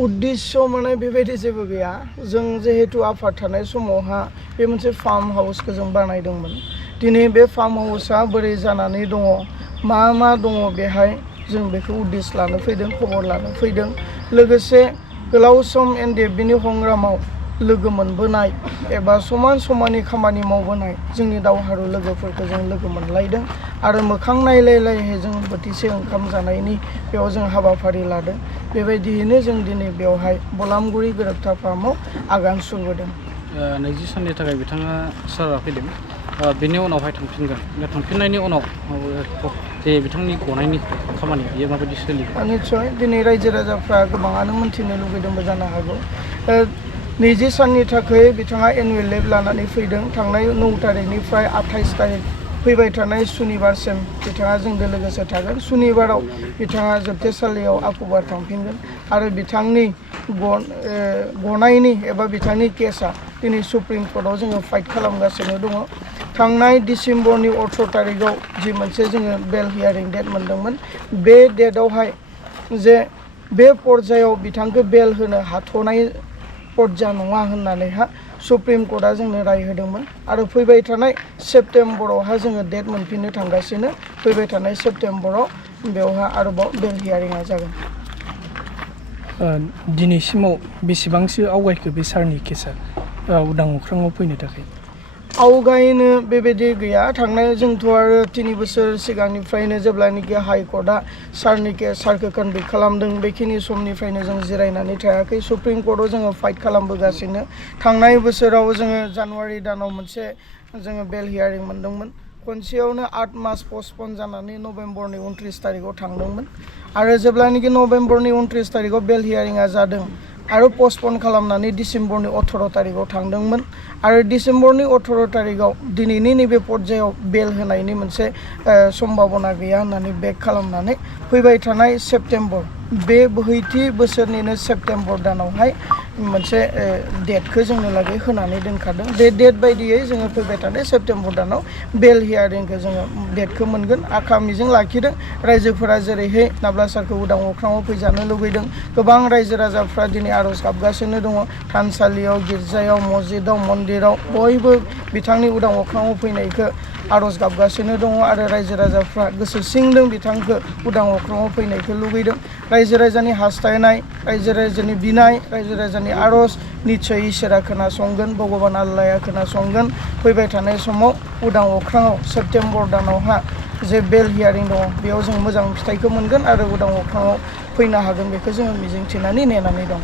उद्देश्य माने बेबायदि जेबो गैया जों जेहेतु आफाद थानाय समावहा बे मोनसे फार्म हाउसखौ जों बानायदोंमोन दिनै बे फार्म हाउसआ बोरै जानानै दङ मा दङ बेहाय जों बेखौ उद्देश्य लानो फैदों खबर लानो फैदों लोगोसे गोलाव सम एनडिएफबिनि संग्रामाव लोगो मोनबोनाय एबा समाननि खामानि मावबोनाय जोंनि दावहारु लोगोफोरखौ जों लोगो मोनलायदों आरो मोखां नायलायलायै जों बोथिसे ओंखाम जानायनि बेयाव जों हाबाफारि लादों बेबायदियैनो जों दिनै बेवहाय बलामगुरि गोरोबथा फार्माव आगान सुरबोदों 20 साननि थाखाय बिथाङा सारा फैदों बेनि उनावहाय थांफिनगोन थांफिननायनि उनाव जे बिथांनि गनायनि खामानि बियो माबायदि सोलिगोन निश्चय दिनै रायजो राजाफ्रा गोबाङानो मोनथिनो लुगैदोंबो जानो हागौ 20 साननि थाखाय बिथाङा एनुवेल लिभ लानानै फैदों थांनाय 9 तारिखनिफ्राय 28 तारिख फैबाय थानाय सुनिबारसिम बिथाङा जोंजों लोगोसे थागोन सुनिबाराव बिथाङा जोबथेसालियाव आखुबार थांफिनगोन आरो बिथांनि गनायनि एबा बिथांनि केसआ दिनै सुप्रिम कर्टआव जोङो फाइट खालामगासिनो दङ थांनाय डिसेम्बरनि 18 तारिखआव जि मोनसे जोङो बेल हियारिं डेट मोनदोंमोन बे डेटआवहाय जे बे पर्यायाव बिथांखौ बेल होनो हाथ'नाय पर्या नङा होननानैहा सुप्रिम कर्टआ जोंनो राय होदोंमोन आरो फैबाय थानाय सेप्तेम्बरावहा जोङो डेट मोनफिननो थांगासिनो फैबाय थानाय सेप्तेम्बराव बेवहा आरोबाव बेल हियारिंआ जागोन दिनैसिमाव बेसेबांसो आवगायखो बे सारनि केसआ उदां अख्राङाव फैनो थाखाय आवगायनो बेबायदि गैया थांनाय जोंथ' आरो 3 बोसोर सिगांनिफ्रायनो जेब्लानोखि हाइकर्टआ सारखौ कनभिक्ट खालामदों बेखिनि समनिफ्रायनो जों जिरायनानै थायाखै सुप्रिम कर्टआव जोङो फाइट खालामबोगासिनो थांनाय बोसोराव जोङो जानुवारि दानाव मोनसे जोङो बेल हियारिं मोनदोंमोन खनसेयावनो 8 मास पस्टपन जानानै नभेम्बरनि 29 तारिखआव थांदोंमोन आरो जेब्लानोखि नभेम्बरनि 29 तारिखआव बेल हियारिंआ जादों आरो पस्टपन खालामनानै डिसेम्बरनि 18 तारिखआव थांदोंमोन आरो डिसेम्बरनि 18 तारिखआव दिनैनि नैबे पर्यायाव बेल होनायनि मोनसे सम्भावना गैया होननानै बेक खालामनानै फैबाय थानाय सेप्तेम्बर बे बोहैथि बोसोरनिनो सेप्तेम्बर दानावहाय मोनसे डेटखौ जोंनो लागै होनानै दोनखादों बे डेट बायदियै जोङो फैबाय थानाय सेप्तेम्बर दानाव बेल हियारिंखौ जोङो डेटखौ मोनगोन आखा मिजिं लाखिदों रायजोफोरा जेरैहाय नाब्ला सारखौ उदां अख्राङाव फैजानो लुबैदों गोबां रायजो राजाफ्रा दिनै आर'ज गाबगासिनो दङ थानसालियाव गिर्जायाव मस्जिदाव मन्दिराव बयबो बिथांनि उदां अख्राङाव फैनायखौ आर'ज गाबगासिनो दङ आरो रायजो राजाफ्रा गोसो सिंदों बिथांखौ उदां अख्राङाव फैनायखौ लुबैदों रायजो राजानि हास्थायनाय रायजो राजानि बिनाय रायजो राजानि आर'ज निस्सय इसोरा खोनासंगोन भगबान आल्लाया खोनासंगोन फैबाय थानाय समाव उदां अख्राङाव सेप्तेम्बर दानावहा जे बेल हियारिं दङ बेयाव जों मोजां फिथाइखौ मोनगोन आरो उदां अख्राङाव फैनो हागोन बेखौ जोङो मिजिंथिनानै नेनानै दं